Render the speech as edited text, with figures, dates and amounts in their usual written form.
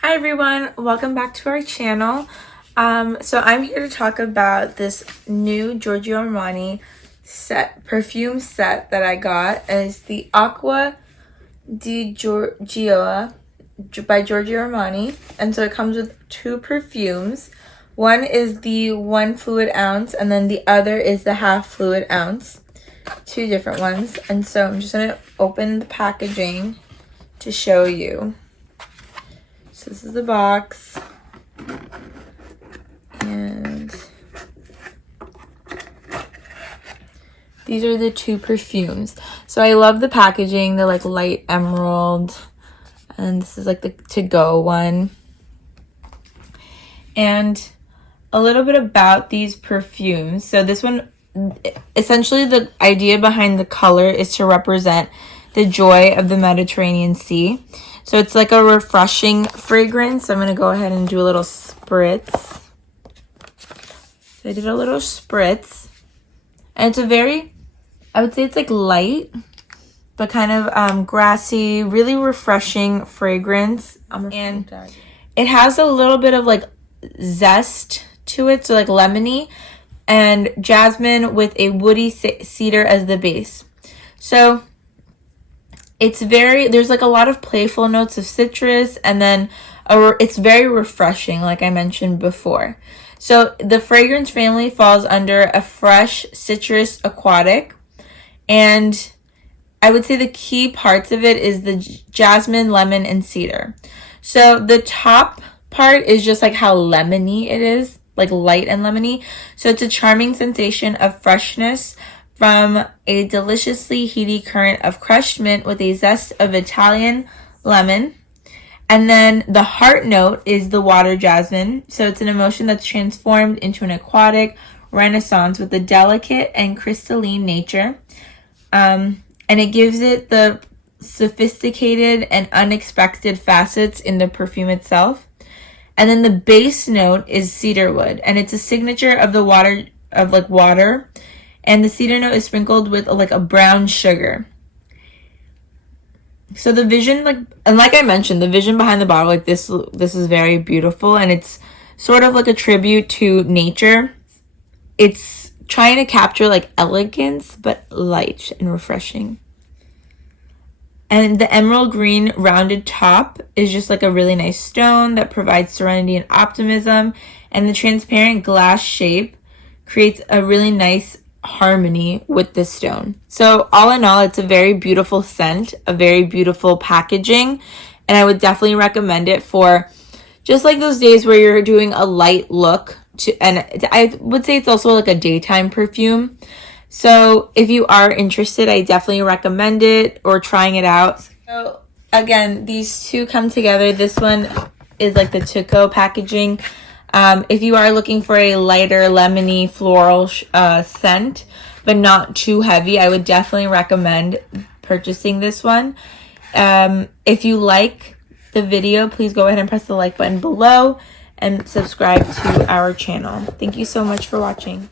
Hi everyone, welcome back to our channel. So I'm here to talk about this new Giorgio Armani perfume set that I got, and it's the Acqua di Giorgio by Giorgio Armani. And so it comes with two perfumes. One is the 1 fluid ounce, and then the other is the half fluid ounce. Two different ones. And so I'm just gonna open the packaging to show you. So this is the box, and these are the two perfumes. So I love the packaging. They're like light emerald, and this is like the to-go one. And a little bit about these perfumes. So this one, essentially the idea behind the color is to represent the joy of the Mediterranean Sea. So it's like a refreshing fragrance. So I'm going to go ahead and do a little spritz. So I did a little spritz. And it's a very, I would say it's like light, but kind of grassy, really refreshing fragrance. And it has a little bit of like zest to it. So like lemony and jasmine with a woody cedar as the base. So it's there's like a lot of playful notes of citrus, and then it's very refreshing, like I mentioned before. So the fragrance family falls under a fresh citrus aquatic, and I would say the key parts of it is the jasmine, lemon, and cedar. So the top part is just like how lemony it is, like light and lemony. So it's a charming sensation of freshness from a deliciously heady current of crushed mint with a zest of Italian lemon. And then the heart note is the water jasmine. So it's an emotion that's transformed into an aquatic renaissance with a delicate and crystalline nature. And it gives it the sophisticated and unexpected facets in the perfume itself. And then the base note is cedarwood, and it's a signature of the water. And the cedar note is sprinkled with like a brown sugar. So the vision, like I mentioned, the vision behind the bottle, like this is very beautiful, and it's sort of like a tribute to nature. It's trying to capture like elegance, but light and refreshing. And the emerald green rounded top is just like a really nice stone that provides serenity and optimism. And the transparent glass shape creates a really nice harmony with the stone. So all in all, it's a very beautiful scent, a very beautiful packaging, and I would definitely recommend it for just like those days where you're doing a light look and I would say it's also like a daytime perfume. So if you are interested, I definitely recommend it or trying it out. So again, these two come together. This one is like the to-go packaging. If you are looking for a lighter lemony floral scent, but not too heavy, I would definitely recommend purchasing this one. If you like the video, please go ahead and press the like button below and subscribe to our channel. Thank you so much for watching.